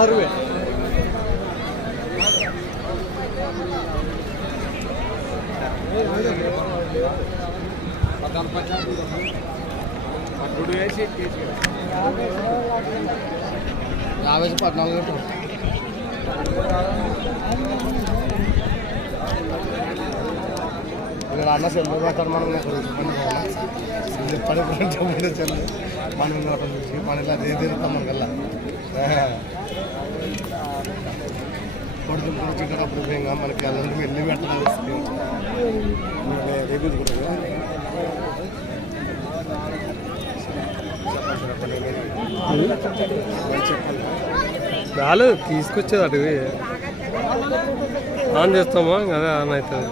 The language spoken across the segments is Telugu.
బారువే యాభై పద్నాలుగు ఇక్కడ అన్న సెల్లు పెట్టారు మనం పని పని సెల్లు మనం ఇంకోటి చూసి పనిలో అదే తిరుగుతాం మనకల్లా కొడుకు కొడుకు కూడా అప్పుడు పోయింగా మనకి అలాంటి వెళ్ళి పెట్టడానికి రేపు కూడా తీసుకొచ్చేది అటు ఆన్ చేస్తామా అదే ఆన్ అవుతుంది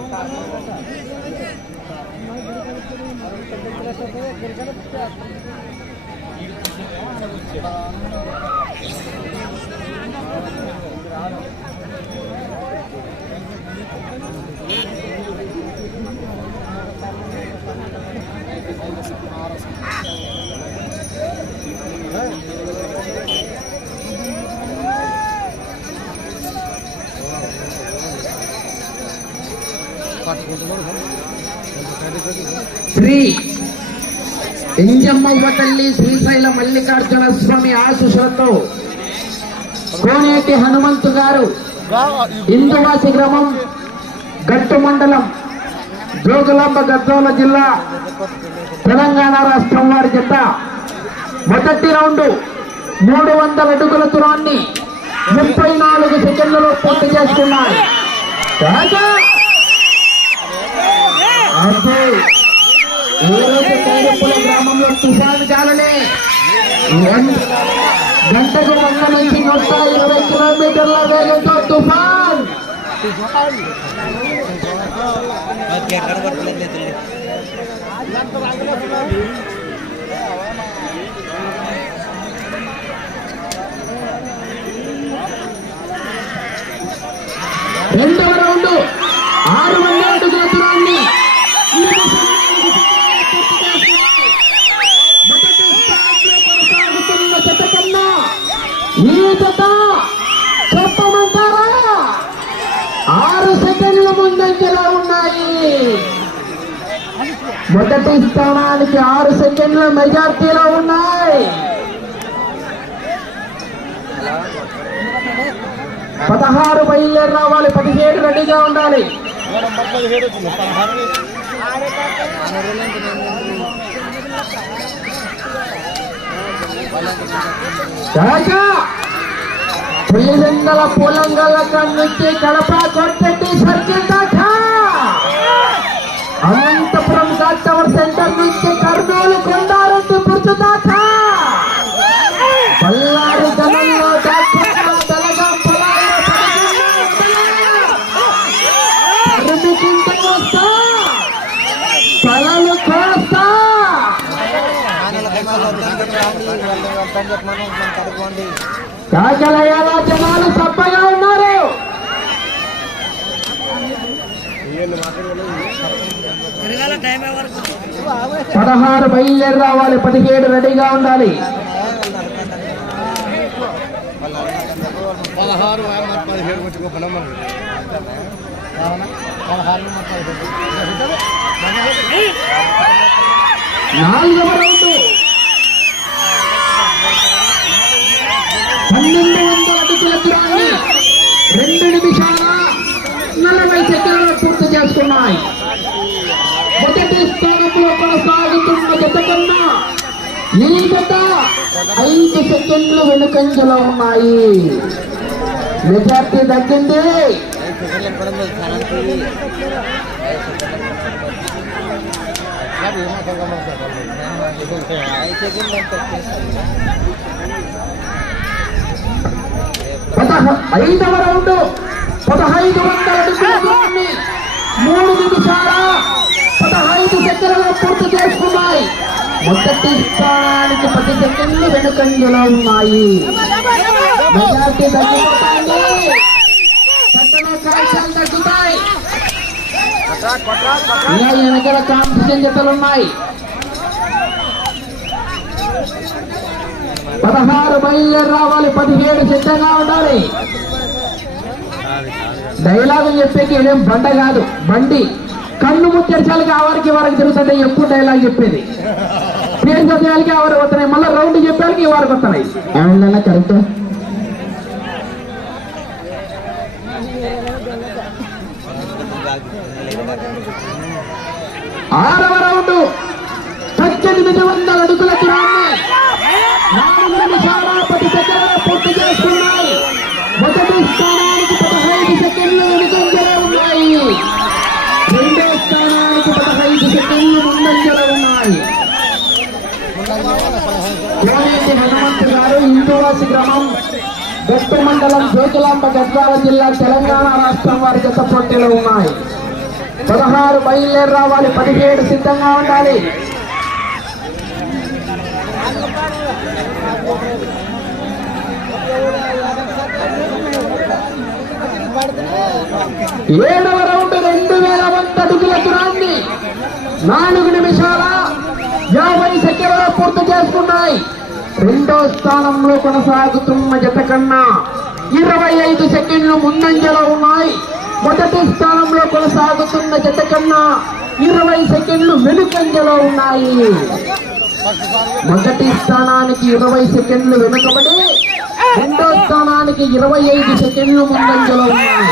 Thank you. శ్రీ ఇంజమ్మవ్వ తల్లి శ్రీశైల మల్లికార్జున స్వామి ఆశీస్సులతో కోనేటి హనుమంతు గారు ఇందువాసి గ్రామం గట్టు మండలం జోగులాంబ గద్వాల జిల్లా తెలంగాణ రాష్ట్రం వారి జత. మొదటి రౌండ్ మూడు వందల అడుగుల దూరాన్ని ముప్పై నాలుగు సెకండ్లలో పూర్తి కైరప్పుల గ్రామంలో తుఫాను గాలనే घंटाच्या रंगणाची मोठा तुफान! तुफान మొదటి స్థానానికి ఆరు సెకండ్ల మెజార్టీలో ఉన్నాయి. పదహారు బయలుదేరి రావాలి పదిహేడు రెడీగా ఉండాలి. కాకా పులివెందల పొలంగల నుంచి కడప కొట్టెట్టి సర్కిల్ దాకా జనాలు సబ్బగా ఉన్నారు. పదహారు బయలుదేరి రావాలి పదిహేడు రెడీగా ఉండాలి. పదహారు పదిహేడు నాలుగవ రౌండ్. పన్నెండు వందల అడుగుల దూరాన్ని రెండు నిమిషాల నలభై సెకండ్లు పూర్తి చేస్తున్నాయి మొదటి స్థానంలో కొనసాగుతున్న జత కన్నా ఈ జత ఐదు సెకండ్లు వెనుకంజలో ఉన్నాయి. మెజార్టీ తగ్గింది. పదహ ఐదవ రౌండ్. పదహైదు వందల దూరాన్ని మూడు నిమిషాల పదహైదు సెకండ్లలో పూర్తి చేసుకున్నాయి. మొదటి స్థానానికి పది సెకండ్లు వెనుకంజలో ఉన్నాయి. మెజార్టీ తగ్గిపోతాయి కాల్చాలు తగ్గుతాయి. ఇలా వెనకాల కాంపిటీషన్ జతలు ఉన్నాయి. పదహారు బయలుదేరి రావాలి పదిహేడు సిద్ధంగా ఉండాలి. డైలాగులు చెప్పేకి ఇదేం బండ కాదు బండి. కన్ను ముత్తెరచాలకి ఆ వారికి వారికి తెలుస్తుంటే ఎక్కువ డైలాగ్ చెప్పేది. పేరు చదివాలకి ఆ వారికి వస్తున్నాయి. మళ్ళీ రౌండ్ చెప్పాలకి ఈ వారికి వస్తున్నాయి? అవునా కరెక్ట్. ఆరవ రౌండ్. పద్దెనిమిది వందల అడుగుల ముందంజలో ఉన్నాయి కోనేటి హనుమంతు గారు ఇందువాసి గ్రామం దట్టు మండలం జ్యోతిలాంబ గద్వాల జిల్లా తెలంగాణ రాష్ట్రం వారి జత పోటీలో ఉన్నాయి. పదహారు బయలుదేరి రావాలి పదిహేడు సిద్ధంగా ఉండాలి. ఏడవ రౌండ్ రెండు వేల వంద అడుగుల దూరాన్ని నాలుగు నిమిషాలు యాభై సెకండ్ల పూర్తి చేసుకున్నాయి. రెండో స్థానంలో కొనసాగుతున్న జత కన్నా ఇరవై ఐదు సెకండ్లు ముందంజలో ఉన్నాయి. మొదటి స్థానంలో కొనసాగుతున్న జత కన్నా ఇరవై సెకండ్లు వెనుకంజలో ఉన్నాయి. మొదటి స్థానానికి ఇరవై సెకండ్లు వెనుకబడి రెండో స్థానానికి ఇరవై ఐదు సెకండ్లు ముందంజలో ఉన్నాయి.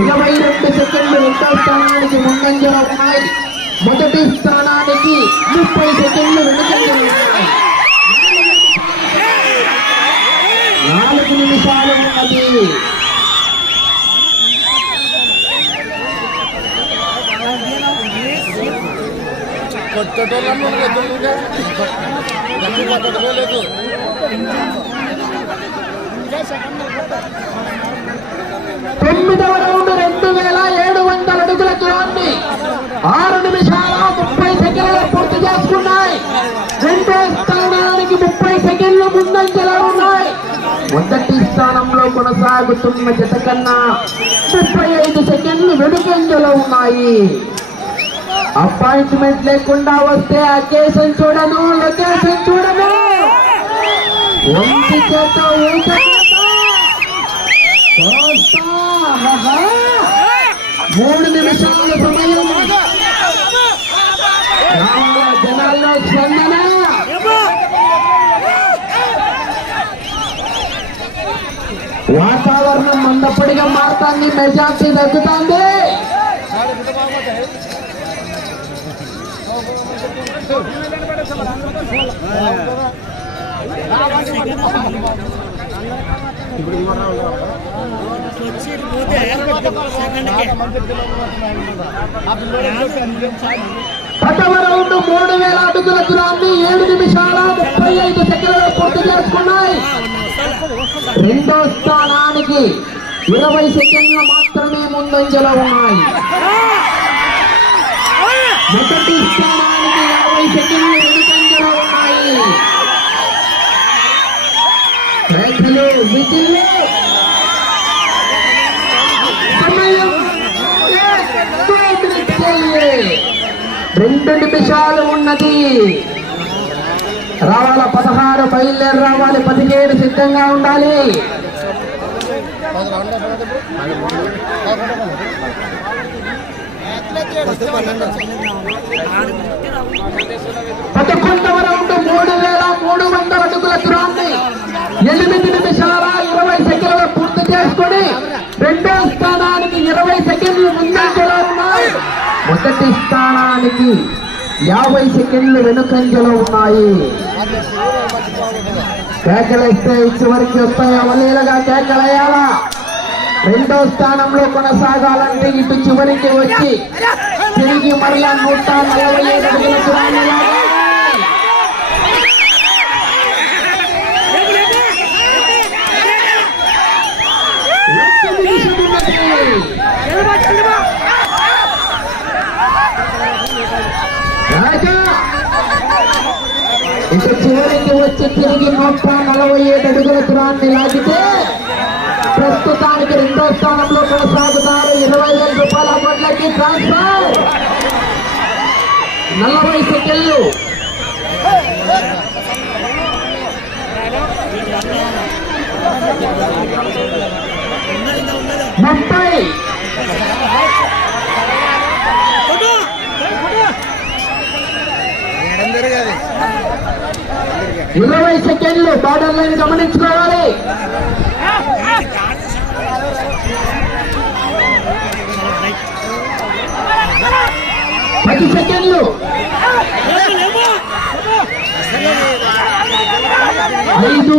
ఇరవై రెండు సెకండ్లు రెండవ స్థానానికి ముందంజలో ఉన్నాయి. మొదటి స్థానానికి ముప్పై సెకండ్లు వెనుకంజలో ఉన్నాయి. నాలుగు నిమిషాలు ఉన్నది. కొట్టేటోళ్ళని తొమ్మిదవ కొనసాగుతున్న జత కన్నా ముప్పై ఐదు సెకండ్లు వెనుకంజలో ఉన్నాయి. అపాయింట్మెంట్ లేకుండా వస్తే అకేషన్ చూడను లొకేషన్ చూడను. ఒంటి చేత మూడు నిమిషాల సమయం. జనాల్లో స్పందన. వాతావరణం మందపడిగా మెజార్టీ తగ్గుతుంది రౌండ్ మూడు వేల అడుగుల దూరాన్ని ఏడు నిమిషాల ముప్పై ఐదు సెకండ్లు పూర్తి చేసుకున్నాయి. రెండో స్థానానికి ఇరవై సెకండ్లు మాత్రమే ముందంజలో ఉన్నాయి. మొదటి స్థానానికి ఇరవై సెకండ్లు వెనుకంజలో ఉన్నాయి. రైతులు విధులు రెండు నిమిషాలు ఉన్నది. రావాల పదహారు బయలుదేరి రావాలి. పదిహేడు సిద్ధంగా ఉండాలి. పదకొండవ రౌండ్ మూడు వేల మూడు వందల అడుగుల దూరాన్ని ఎనిమిది నిమిషాల ఇరవై సెకండ్లు పూర్తి చేసుకుని రెండో స్థానానికి ఇరవై సెకండ్లు ముందంజలో ఉన్నాయి. మొదటి స్థానానికి యాభై సెకండ్లు వెనుకంజలో ఉన్నాయి. కేకలేస్తే చివరికి వస్తాయి. అవలీలగా కేకలేయాలా? రెండో స్థానంలో కొనసాగాలంటే ఇటు చివరికి వచ్చి తిరిగి మరలా నూట నలభై ఐదు అడుగుల దూరాన్ని లాగాలి. ఒక్క నిమిషం ఉన్నది. రాజా ఇక చివరికి వచ్చి తిరిగి నూట నలభై ఏడు స్థానాన్ని లాగితే ప్రస్తుతానికి రెండో స్థానంలో కొనసాగుతారు. ఇరవై వేల రూపాయల అమౌంట్లకి ట్రాన్స్ఫర్. నలభై సెకండ్లు. ముప్పై. ఇరవై సెకండ్లు బార్డర్ లైన్ గమనించుకోవాలి. పది సెకండ్లు. ఐదు.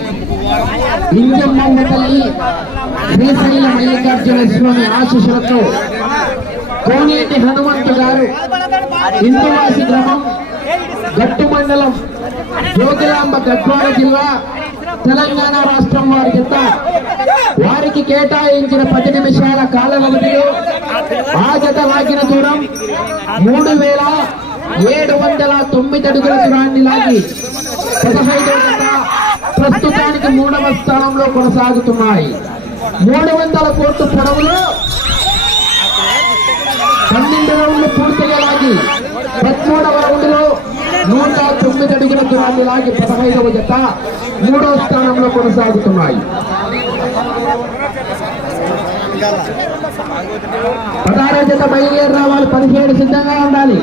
ఇంజమ్మ తల్లి శ్రీశైల మల్లికార్జున స్వామి ఆశీస్సులతో కోనేటి హనుమంతు గారు ఇందువాసి గ్రామం గట్టు మండలం జోగులాంబ గద్వాల జిల్లా తెలంగాణ రాష్ట్రం వారి చెత్త. వారికి కేటాయించిన పది నిమిషాల కాల వ్యవధిలో ఆ జత లాగిన దూరం మూడు వేల ఏడు వందల తొమ్మిది అడుగుల దూరాన్ని లాగి పదహైదు ప్రస్తుత మూడవ స్థానంలో కొనసాగుతున్నాయి. మూడు వందల కోట్ల పొడవులో పన్నెండు రౌండ్లు పూర్తిగా లాగి పదమూడవ రౌండ్లో నూట తొమ్మిది అడుగుల దూరాన్ని లాగి పదహైదవ జత మూడవ స్థానంలో కొనసాగుతున్నాయి. పదహారో జత బయలుదేరి రావాలి. పదిహేడు సిద్ధంగా ఉండాలి.